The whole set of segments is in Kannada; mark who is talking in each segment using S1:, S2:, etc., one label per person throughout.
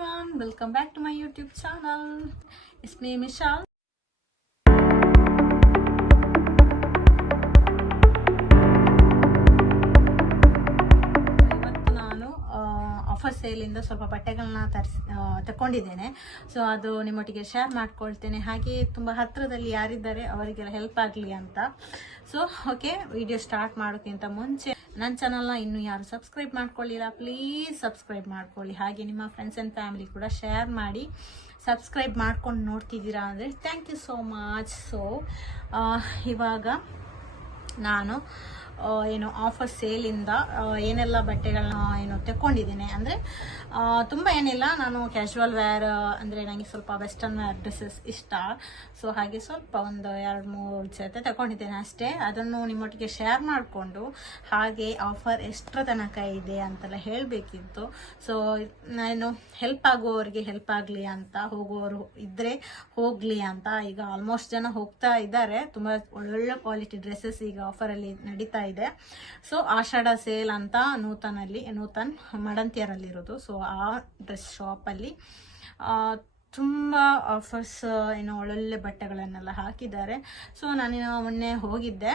S1: everyone, welcome back to my YouTube channel. It's me Michelle. ಇವತ್ತು ನಾನು ಆಫರ್ ಸೇಲಿಂದ ಸ್ವಲ್ಪ ಬಟ್ಟೆಗಳನ್ನ ತರಿಸಿ ತಗೊಂಡಿದ್ದೇನೆ ಸೊ ಅದು ನಿಮ್ಮೊಟ್ಟಿಗೆ ಶೇರ್ ಮಾಡ್ಕೊಳ್ತೇನೆ ಹಾಗೆ ತುಂಬ ಹತ್ತಿರದಲ್ಲಿ ಯಾರಿದ್ದಾರೆ ಅವರಿಗೆಲ್ಲ ಹೆಲ್ಪ್ ಆಗಲಿ ಅಂತ ಸೊ ಓಕೆ ವಿಡಿಯೋ ಸ್ಟಾರ್ಟ್ ಮಾಡೋಕ್ಕಿಂತ ಮುಂಚೆ ನನ್ನ ಚಾನಲ್ನ ಇನ್ನೂ ಯಾರು ಸಬ್ಸ್ಕ್ರೈಬ್ ಮಾಡ್ಕೊಳ್ಳಿಲ್ಲ ಪ್ಲೀಸ್ ಸಬ್ಸ್ಕ್ರೈಬ್ ಮಾಡ್ಕೊಳ್ಳಿ. ಹಾಗೆ ನಿಮ್ಮ ಫ್ರೆಂಡ್ಸ್ ಆ್ಯಂಡ್ ಫ್ಯಾಮಿಲಿ ಕೂಡ ಶೇರ್ ಮಾಡಿ ಸಬ್ಸ್ಕ್ರೈಬ್ ಮಾಡ್ಕೊಂಡು ನೋಡ್ತಿದ್ದೀರಾ ಅಂದರೆ thank you so much so ಇವಾಗ ನಾನು ಏನು ಆಫರ್ ಸೇಲಿಂದ ಏನೆಲ್ಲ ಬಟ್ಟೆಗಳನ್ನ ಏನು ತೆಕ್ಕೊಂಡಿದ್ದೀನಿ. ಅಂದರೆ ತುಂಬ ಏನಿಲ್ಲ. ನಾನು ಕ್ಯಾಶುವಲ್ ವೇರ್ ಅಂದರೆ ನನಗೆ ಸ್ವಲ್ಪ ವೆಸ್ಟರ್ನ್ ವೇರ್ ಡ್ರೆಸ್ಸಸ್ ಇಷ್ಟ. ಸೊ ಹಾಗೆ ಸ್ವಲ್ಪ ಒಂದು ಎರಡು ಮೂರು ಜೊತೆ ತಗೊಂಡಿದ್ದೇನೆ ಅಷ್ಟೇ. ಅದನ್ನು ನಿಮ್ಮೊಟ್ಟಿಗೆ ಶೇರ್ ಮಾಡಿಕೊಂಡು, ಹಾಗೆ ಆಫರ್ ಎಷ್ಟರ ತನಕ ಇದೆ ಅಂತೆಲ್ಲ ಹೇಳಬೇಕಿತ್ತು. ಸೊ ನಾನು ಹೆಲ್ಪ್ ಆಗುವವರಿಗೆ ಹೆಲ್ಪ್ ಆಗಲಿ ಅಂತ, ಹೋಗುವವರು ಇದ್ದರೆ ಹೋಗಲಿ ಅಂತ ಈಗ ಆಲ್ಮೋಸ್ಟ್ ಜನ ಹೋಗ್ತಾ ಇದ್ದಾರೆ. ತುಂಬ ಒಳ್ಳೊಳ್ಳೆ ಕ್ವಾಲಿಟಿ ಡ್ರೆಸ್ಸಸ್ ಈಗ ಆಫರಲ್ಲಿ ನಡೀತಾ ಇದೆ. ಸೊ ಆಷಾಢ ಸೇಲ್ ಅಂತ ನೂತನಲ್ಲಿ, ನೂತನ್ ಮಡಂತಿಯರಲ್ಲಿರೋದು. ಸೊ ಆ ಡ್ರೆಸ್ ಶಾಪಲ್ಲಿ ತುಂಬ ಆಫರ್ಸ್ ಏನೋ ಒಳ್ಳೊಳ್ಳೆ ಬಟ್ಟೆಗಳನ್ನೆಲ್ಲ ಹಾಕಿದ್ದಾರೆ. ಸೊ ನಾನು ಮೊನ್ನೆ ಹೋಗಿದ್ದೆ.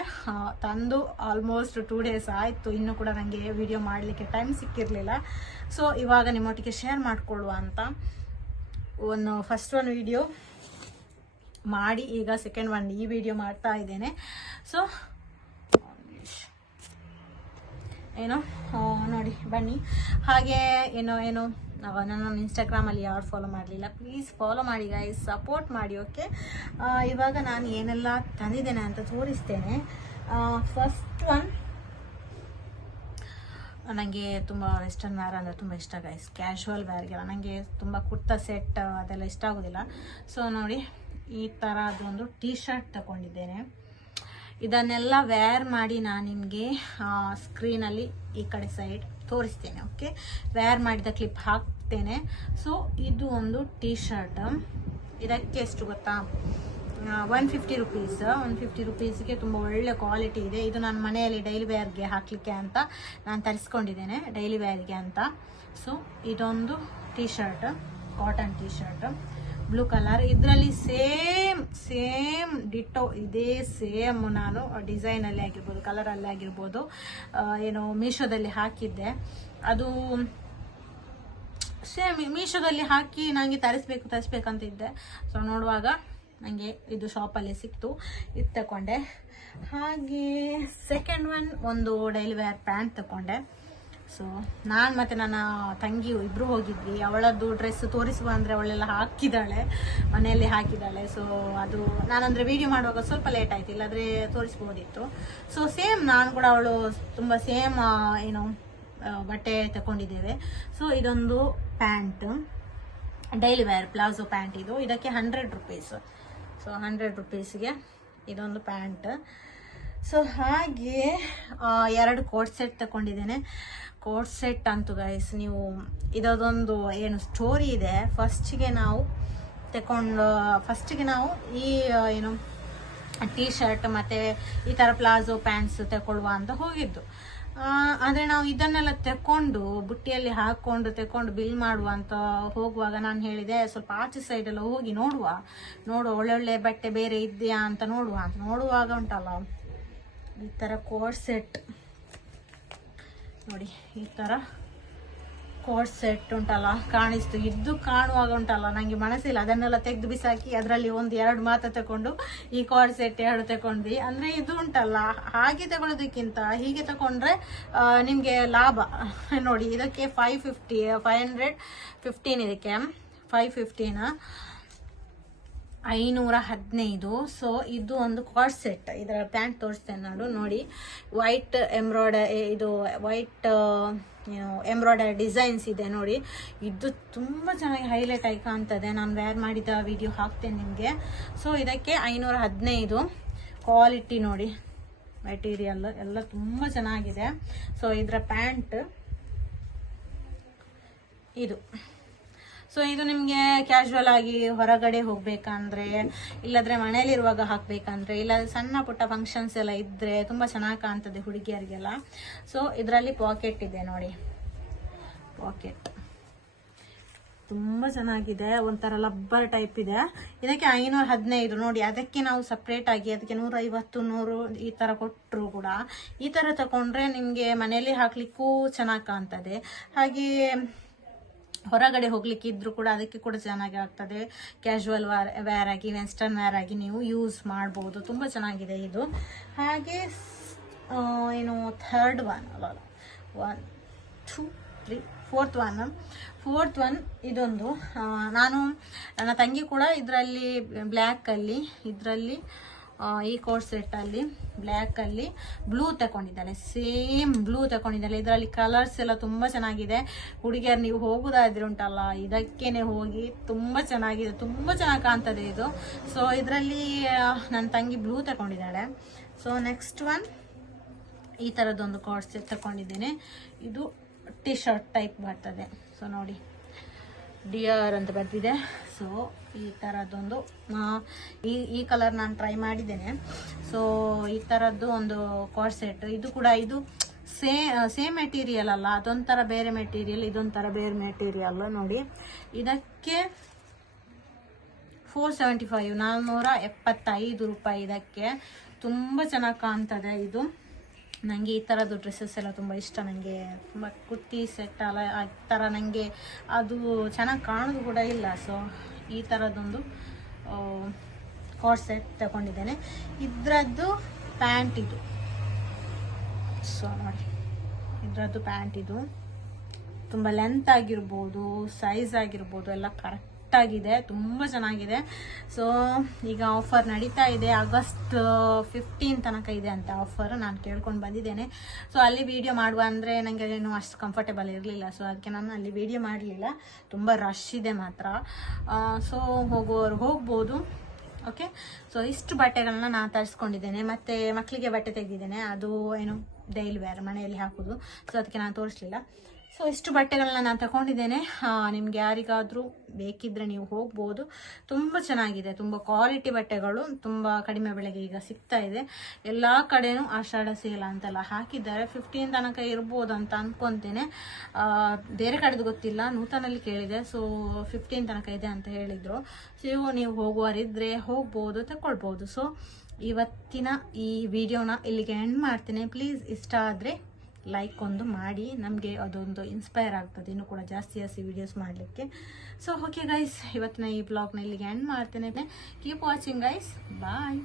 S1: ತಂದು ಆಲ್ಮೋಸ್ಟ್ ಟೂ ಡೇಸ್ ಆಯಿತು. ಇನ್ನೂ ಕೂಡ ನನಗೆ ವಿಡಿಯೋ ಮಾಡಲಿಕ್ಕೆ ಟೈಮ್ ಸಿಕ್ಕಿರಲಿಲ್ಲ. ಸೊ ಇವಾಗ ನಿಮ್ಮೊಟ್ಟಿಗೆ ಶೇರ್ ಮಾಡಿಕೊಳ್ಳುವ ಅಂತ ಒಂದು ಫಸ್ಟ್ ಒನ್ ವಿಡಿಯೋ ಮಾಡಿ, ಈಗ ಸೆಕೆಂಡ್ ಒನ್ ಈ ವಿಡಿಯೋ ಮಾಡ್ತಾ ಇದ್ದೇನೆ. ಸೊ ಏನೋ ನೋಡಿ, ಬನ್ನಿ. ಹಾಗೆ, ಏನೋ ಏನೋ ನನ್ನ ಇನ್ಸ್ಟಾಗ್ರಾಮಲ್ಲಿ ಯಾರು ಫಾಲೋ ಮಾಡಲಿಲ್ಲ. ಪ್ಲೀಸ್ ಫಾಲೋ ಮಾಡಿ ಗೈಸ್ ಸಪೋರ್ಟ್ ಮಾಡಿ ಓಕೆ ಇವಾಗ ನಾನು ಏನೆಲ್ಲ ತಂದಿದ್ದೇನೆ ಅಂತ ತೋರಿಸ್ತೇನೆ. ಫಸ್ಟ್ ಒನ್ ನನಗೆ ತುಂಬ ವೆಸ್ಟರ್ನ್ ವೇರ್ ಅಂದರೆ ತುಂಬ ಇಷ್ಟ ಗೈಸ್ ಕ್ಯಾಶುವಲ್ ವೇರ್ಗೆಲ್ಲ ನನಗೆ ತುಂಬ ಕುರ್ತಾ ಸೆಟ್ ಅದೆಲ್ಲ ಇಷ್ಟ ಆಗೋದಿಲ್ಲ. ಸೊ ನೋಡಿ, ಈ ಥರದೊಂದು ಟೀ ಶರ್ಟ್ ತಗೊಂಡಿದ್ದೇನೆ. ಇದನ್ನೆಲ್ಲ ವೇರ್ ಮಾಡಿ ನಾನು ನಿಮಗೆ ಸ್ಕ್ರೀನಲ್ಲಿ ಈ ಕಡೆ ಸೈಡ್ ತೋರಿಸ್ತೇನೆ ಓಕೆ ವೇರ್ ಮಾಡಿದ ಕ್ಲಿಪ್ ಹಾಕ್ತೇನೆ. ಸೊ ಇದು ಒಂದು ಟೀ ಶರ್ಟ್ ಇದಕ್ಕೆ ಎಷ್ಟು ಗೊತ್ತಾ? One fifty rupees one fifty ರುಪೀಸ್ಗೆ ತುಂಬ ಒಳ್ಳೆ ಕ್ವಾಲಿಟಿ ಇದೆ. ಇದು ನಾನು ಮನೆಯಲ್ಲಿ ಡೈಲಿ ವೇರ್ಗೆ ಹಾಕಲಿಕ್ಕೆ ಅಂತ ನಾನು ತರಿಸ್ಕೊಂಡಿದ್ದೇನೆ ಡೈಲಿ ವೇರ್ಗೆ ಅಂತ. ಸೊ ಇದೊಂದು T shirt cotton T shirt blue colour ಇದರಲ್ಲಿ ಸೇಮ್ ಸೇಮ್ ಡಿಟೋ ಇದೇ ಸೇಮ್ ನಾನು ಡಿಸೈನಲ್ಲಿ ಆಗಿರ್ಬೋದು ಕಲರಲ್ಲಿ ಆಗಿರ್ಬೋದು ಏನು ಮೀಶೋದಲ್ಲಿ ಹಾಕಿದ್ದೆ. ಅದು ಸೇಮ್ ಮೀಶೋದಲ್ಲಿ ಹಾಕಿ ನನಗೆ ತರಿಸ್ಬೇಕು ತರಿಸ್ಬೇಕಂತಿದ್ದೆ ಸೊ ನೋಡುವಾಗ ನನಗೆ ಇದು ಶಾಪಲ್ಲಿ ಸಿಕ್ತು. ಇದು ತಗೊಂಡೆ ಹಾಗೆ ಸೆಕೆಂಡ್ ಒನ್ ಒಂದು ಡೈಲಿ ವೇರ್ ಪ್ಯಾಂಟ್ ತಗೊಂಡೆ ಸೊ ನಾನು ಮತ್ತು ನನ್ನ ತಂಗಿ ಇಬ್ಬರು ಹೋಗಿದ್ವಿ. ಅವಳದ್ದು ಡ್ರೆಸ್ ತೋರಿಸುವ ಅಂದರೆ ಅವಳೆಲ್ಲ ಹಾಕಿದ್ದಾಳೆ. ಮನೆಯಲ್ಲಿ ಹಾಕಿದ್ದಾಳೆ. ಸೊ ಅದು ನಾನಂದರೆ ವಿಡಿಯೋ ಮಾಡುವಾಗ ಸ್ವಲ್ಪ ಲೇಟ್ ಆಯ್ತು. ಇಲ್ಲಾದರೆ ತೋರಿಸ್ಬೋದಿತ್ತು. ಸೊ ಸೇಮ್ ನಾನು ಕೂಡ ಅವಳು ತುಂಬ ಸೇಮ್ ಏನು ಬಟ್ಟೆ ತಗೊಂಡಿದ್ದೇವೆ ಸೊ ಇದೊಂದು pant daily wear palazzo pant ಇದು. ಇದಕ್ಕೆ ಹಂಡ್ರೆಡ್ ರುಪೀಸ್ ಸೊ ಹಂಡ್ರೆಡ್ ರುಪೀಸ್ಗೆ ಇದೊಂದು ಪ್ಯಾಂಟ್ ಸೊ ಹಾಗೆ ಎರಡು ಕೋಟ್ ಸೆಟ್ ತಗೊಂಡಿದ್ದೇನೆ ಕೋಟ್ ಸೆಟ್ ಅಂತೂ ಗೈಸ್ ನೀವು ಇದೊಂದು ಏನು ಸ್ಟೋರಿ ಇದೆ. ಫಸ್ಟಿಗೆ ನಾವು ತಗೊಂಡು ಫಸ್ಟಿಗೆ ನಾವು ಈ ಏನು ಟೀ ಶರ್ಟ್ ಮತ್ತು ಈ ಥರ ಪ್ಲಾಜೋ ಪ್ಯಾಂಟ್ಸ್ ತಗೊಳ್ಳುವ ಅಂತ ಹೋಗಿದ್ದು. ಆದರೆ ನಾವು ಇದನ್ನೆಲ್ಲ ತಕೊಂಡು ಬುಟ್ಟಿಯಲ್ಲಿ ಹಾಕ್ಕೊಂಡು ತಗೊಂಡು ಬಿಲ್ ಮಾಡುವ ಅಂತ ಹೋಗುವಾಗ ನಾನು ಹೇಳಿದೆ, ಸ್ವಲ್ಪ ಆಚೆ ಸೈಡೆಲ್ಲ ಹೋಗಿ ನೋಡುವ. ನೋಡುವ ಒಳ್ಳೊಳ್ಳೆ ಬಟ್ಟೆ ಬೇರೆ ಇದೆಯಾ ಅಂತ ನೋಡುವ. ಅಂತ ನೋಡುವಾಗ ಉಂಟಲ್ಲ. ಈ ಥರ ಕೋರ್ಸ್ ಸೆಟ್ ನೋಡಿ, ಈ ಥರ ಕೋರ್ಸ್ ಸೆಟ್ ಉಂಟಲ್ಲ, ಕಾಣಿಸ್ತು. ಇದ್ದು ಕಾಣುವಾಗ ಉಂಟಲ್ಲ ನನಗೆ ಮನಸ್ಸಿಲ್ಲ. ಅದನ್ನೆಲ್ಲ ತೆಗೆದು ಬಿಸಾಕಿ ಅದರಲ್ಲಿ ಒಂದು ಎರಡು ಮಾತ್ರ ತಗೊಂಡು ಈ ಕೋಟ್ ಸೆಟ್ ಎರಡು ತಗೊಂಡ್ವಿ ಅಂದರೆ ಇದು ಉಂಟಲ್ಲ, ಹಾಗೆ ತಗೊಳ್ಳೋದಕ್ಕಿಂತ ಹೀಗೆ ತಗೊಂಡ್ರೆ ನಿಮಗೆ ಲಾಭ. ನೋಡಿ, ಇದಕ್ಕೆ five fifty five hundred fifteen ಇದಕ್ಕೆ. ಫೈವ್ ಫಿಫ್ಟೀನ್ ಐನೂರ ಹದಿನೈದು ಸೊ ಇದು ಒಂದು ಕಾರ್ಡ್ ಸೆಟ್ ಇದರ ಪ್ಯಾಂಟ್ ತೋರಿಸ್ತೇನೆ ನಾನು, ನೋಡಿ. ವೈಟ್ ಎಂಬ್ರಾಯ್ಡ ಇದು ವೈಟ್ ಎಂಬ್ರಾಯ್ಡರಿ ಡಿಸೈನ್ಸ್ ಇದೆ, ನೋಡಿ. ಇದು ತುಂಬ ಚೆನ್ನಾಗಿ ಹೈಲೈಟ್ ಆಗಿ ಕಾಣ್ತದೆ. ನಾನು ವೇರ್ ಮಾಡಿದ ವಿಡಿಯೋ ಹಾಕ್ತೇನೆ ನಿಮಗೆ. ಸೊ ಇದಕ್ಕೆ ಐನೂರ ಹದಿನೈದು ಕ್ವಾಲಿಟಿ ನೋಡಿ. ಮೆಟೀರಿಯಲ್ ಎಲ್ಲ ತುಂಬ ಚೆನ್ನಾಗಿದೆ. ಸೊ ಇದರ ಪ್ಯಾಂಟ್ ಇದು. ಸೊ ಇದು ನಿಮಗೆ ಕ್ಯಾಶುವಲ್ ಆಗಿ ಹೊರಗಡೆ ಹೋಗ್ಬೇಕಂದ್ರೆ, ಇಲ್ಲದ್ರೆ ಮನೇಲಿರುವಾಗ ಹಾಕ್ಬೇಕಂದ್ರೆ, ಇಲ್ಲ ಸಣ್ಣ ಪುಟ್ಟ ಫಂಕ್ಷನ್ಸ್ ಎಲ್ಲ ಇದ್ರೆ ತುಂಬಾ ಚೆನ್ನಾಗಿ ಕಾಣ್ತದೆ ಹುಡುಗಿಯರಿಗೆಲ್ಲ. ಸೊ ಇದರಲ್ಲಿ ಪಾಕೆಟ್ ಇದೆ ನೋಡಿ. ಪಾಕೆಟ್ ತುಂಬ ಚೆನ್ನಾಗಿದೆ. ಒಂಥರ ಲಬ್ಬರ್ ಟೈಪ್ ಇದೆ. ಇದಕ್ಕೆ ಐನೂರ ಹದಿನೈದು. ನೋಡಿ, ಅದಕ್ಕೆ ನಾವು ಸಪ್ರೇಟ್ ಆಗಿ ಅದಕ್ಕೆ ನೂರ ಐವತ್ತು ನೂರು ಈ ಥರ ಕೊಟ್ಟರು ಕೂಡ. ಈ ಥರ ತಗೊಂಡ್ರೆ ನಿಮಗೆ ಮನೆಯಲ್ಲಿ ಹಾಕ್ಲಿಕ್ಕೂ ಚೆನ್ನಾಗಿ ಕಾಣ್ತದೆ. ಹಾಗೆ ಹೊರಗಡೆ ಹೋಗ್ಲಿಕ್ಕೆ ಇದ್ರು ಕೂಡ ಅದಕ್ಕೆ ಕೂಡ ಚೆನ್ನಾಗಿ ಆಗ್ತದೆ. ಕ್ಯಾಶುವಲ್ ವಾರ್ ವೇರ್ ಆಗಿ ವೆಸ್ಟರ್ನ್ ವೇರ್ ಆಗಿ ನೀವು ಯೂಸ್ ಮಾಡ್ಬೋದು. ತುಂಬ ಚೆನ್ನಾಗಿದೆ ಇದು. ಹಾಗೆ ಏನು ಥರ್ಡ್ ಒನ್ ಅಲ್ಲ one two three fourth one fourth one ಇದೊಂದು. ನಾನು, ನನ್ನ ತಂಗಿ ಕೂಡ ಇದರಲ್ಲಿ ಬ್ಲ್ಯಾಕಲ್ಲಿ ಇದರಲ್ಲಿ ಈ ಕೋಟ್ ಸೆಟ್ಟಲ್ಲಿ ಬ್ಲ್ಯಾಕಲ್ಲಿ ಬ್ಲೂ ತಗೊಂಡಿದ್ದಾಳೆ ಸೇಮ್ ಬ್ಲೂ ತಗೊಂಡಿದ್ದಾಳೆ ಇದರಲ್ಲಿ ಕಲರ್ಸ್ ಎಲ್ಲ ತುಂಬ ಚೆನ್ನಾಗಿದೆ. ಹುಡುಗಿಯರು ನೀವು ಹೋಗೋದಾದ್ರೆ ಉಂಟಲ್ಲ, ಇದಕ್ಕೇನೆ ಹೋಗಿ ತುಂಬ ಚೆನ್ನಾಗಿದೆ. ತುಂಬ ಚೆನ್ನಾಗಿ ಕಾಣ್ತದೆ ಇದು. ಸೊ ಇದರಲ್ಲಿ ನನ್ನ ತಂಗಿ ಬ್ಲೂ ತಗೊಂಡಿದ್ದಾಳೆ ಸೊ ನೆಕ್ಸ್ಟ್ ಒನ್ ಈ ಥರದ್ದೊಂದು ಕಾರ್ಡ್ ಸೆಟ್ ತಗೊಂಡಿದ್ದೇನೆ ಇದು ಟಿ ಶರ್ಟ್ ಟೈಪ್ ಬರ್ತದೆ. ಸೊ ನೋಡಿ. ಡಿಯರ್ ಅಂತ ಬರ್ತಿದೆ ಸೊ ಈ ಥರದ್ದೊಂದು ಈ ಈ ಕಲರ್ ನಾನು ಟ್ರೈ ಮಾಡಿದ್ದೇನೆ. ಸೊ ಈ ಥರದ್ದು ಒಂದು ಕಾರ್ಡ್ ಇದು ಕೂಡ ಇದು ಸೇ ಸೇಮ್ ಮೆಟೀರಿಯಲ್ ಅಲ್ಲ, ಅದೊಂಥರ ಬೇರೆ ಮೆಟೀರಿಯಲ್ ಇದೊಂಥರ ಬೇರೆ ಮೆಟೀರಿಯಲ್ ನೋಡಿ. ಇದಕ್ಕೆ ಫೋರ್ ಸೆವೆಂಟಿ ಫೈವ್ ನಾಲ್ನೂರ ಎಪ್ಪತ್ತೈದು ರೂಪಾಯಿ ಇದಕ್ಕೆ. ತುಂಬ ಚೆನ್ನಾಗಿ ಕಾಣ್ತದೆ ಇದು. ನನಗೆ ಈ ಥರದ್ದು ಡ್ರೆಸ್ಸಸ್ ಎಲ್ಲ ತುಂಬ ಇಷ್ಟ. ನನಗೆ ತುಂಬ ಕುರ್ತಿ ಸೆಟ್ ಅಲ್ಲ ಆ ಥರ ನನಗೆ ಅದು ಚೆನ್ನಾಗಿ ಕಾಣೋದು ಕೂಡ ಇಲ್ಲ. ಸೊ ಈ ಥರದ್ದೊಂದು ಕಾರ್ಡ್ ಸೆಟ್ ತಗೊಂಡಿದ್ದೇನೆ. ಇದರದ್ದು ಪ್ಯಾಂಟ್ ಇದು. ಸೊ ನೋಡಿ. ಇದರದ್ದು ಪ್ಯಾಂಟ್ ಇದು. ತುಂಬ ಲೆಂತ್ ಆಗಿರ್ಬೋದು ಸೈಜ್ ಆಗಿರ್ಬೋದು, ಎಲ್ಲ ಕರೆಕ್ಟ್ ಆಗಿದೆ ತುಂಬ ಚೆನ್ನಾಗಿದೆ. ಸೊ ಈಗ ಆಫರ್ ನಡೀತಾ ಇದೆ, ಆಗಸ್ಟ್ ಫಿಫ್ಟೀನ್ ತನಕ ಇದೆ ಅಂತ ಆಫರ್ ನಾನು ಕೇಳ್ಕೊಂಡು ಬಂದಿದ್ದೇನೆ. ಸೊ ಅಲ್ಲಿ ವೀಡಿಯೋ ಮಾಡುವ ಅಂದರೆ ನನಗೆ ಏನು ಅಷ್ಟು ಕಂಫರ್ಟೇಬಲ್ ಇರಲಿಲ್ಲ. ಸೊ ಅದಕ್ಕೆ ನಾನು ಅಲ್ಲಿ ವಿಡಿಯೋ ಮಾಡಲಿಲ್ಲ. ತುಂಬ ರಶ್ ಇದೆ ಮಾತ್ರ. ಸೊ ಹೋಗುವವರು ಹೋಗ್ಬೋದು. ಓಕೆ ಸೊ ಇಷ್ಟು ಬಟ್ಟೆಗಳನ್ನ ನಾನು ತರಿಸ್ಕೊಂಡಿದ್ದೇನೆ. ಮತ್ತು ಮಕ್ಕಳಿಗೆ ಬಟ್ಟೆ ತೆಗೆದಿದ್ದೇನೆ. ಅದು ಏನು ಡೈಲಿ ವೇರ್ ಮನೆಯಲ್ಲಿ ಹಾಕೋದು. ಸೊ ಅದಕ್ಕೆ ನಾನು ತೋರಿಸ್ಲಿಲ್ಲ. ಸೊ ಇಷ್ಟು ಬಟ್ಟೆಗಳನ್ನ ನಾನು ತಗೊಂಡಿದ್ದೇನೆ. ನಿಮ್ಗೆ ಯಾರಿಗಾದರೂ ಬೇಕಿದ್ರೆ ನೀವು ಹೋಗ್ಬೋದು. ತುಂಬ ಚೆನ್ನಾಗಿದೆ. ತುಂಬ ಕ್ವಾಲಿಟಿ ಬಟ್ಟೆಗಳು. ತುಂಬ ಕಡಿಮೆ ಬೆಲೆಗೆ ಈಗ ಸಿಗ್ತಾ ಇದೆ. ಎಲ್ಲ ಕಡೆನೂ ಆಷಾಢ ಸೇಲ್ ಅಂತೆಲ್ಲ ಹಾಕಿದ್ದಾರೆ. ಫಿಫ್ಟೀನ್ ತನಕ ಇರ್ಬೋದು ಅಂತ ಅಂದ್ಕೊತೇನೆ ಬೇರೆ ಕಡೆದು ಗೊತ್ತಿಲ್ಲ. ನೂತನಲ್ಲಿ ಕೇಳಿದೆ. ಸೊ ಫಿಫ್ಟೀನ್ ತನಕ ಇದೆ ಅಂತ ಹೇಳಿದ್ರು. ಸೊ ನೀವು ಹೋಗುವರಿದ್ರೆ ಹೋಗ್ಬೋದು ತಗೊಳ್ಬೋದು ಸೊ ಇವತ್ತಿನ ಈ ವಿಡಿಯೋನ ಇಲ್ಲಿಗೆ ಎಂಡ್ ಮಾಡ್ತೇನೆ. ಪ್ಲೀಸ್ ಇಷ್ಟ ಆದರೆ ಲೈಕ್ ಒಂದು ಮಾಡಿ ನಮಗೆ ಅದೊಂದು ಇನ್ಸ್ಪೈರ್ ಆಗ್ತದೆ. ಇನ್ನು ಕೂಡ ಜಾಸ್ತಿ ಜಾಸ್ತಿ ವಿಡಿಯೋಸ್ ಮಾಡಲಿಕ್ಕೆ. ಸೊ ಓಕೆ ಗೈಸ್ ಇವತ್ತಿನ ಈ ಬ್ಲಾಗ್ನ ಇಲ್ಲಿಗೆ ಎಂಡ್ ಮಾಡ್ತೇನೆ. Keep watching guys bye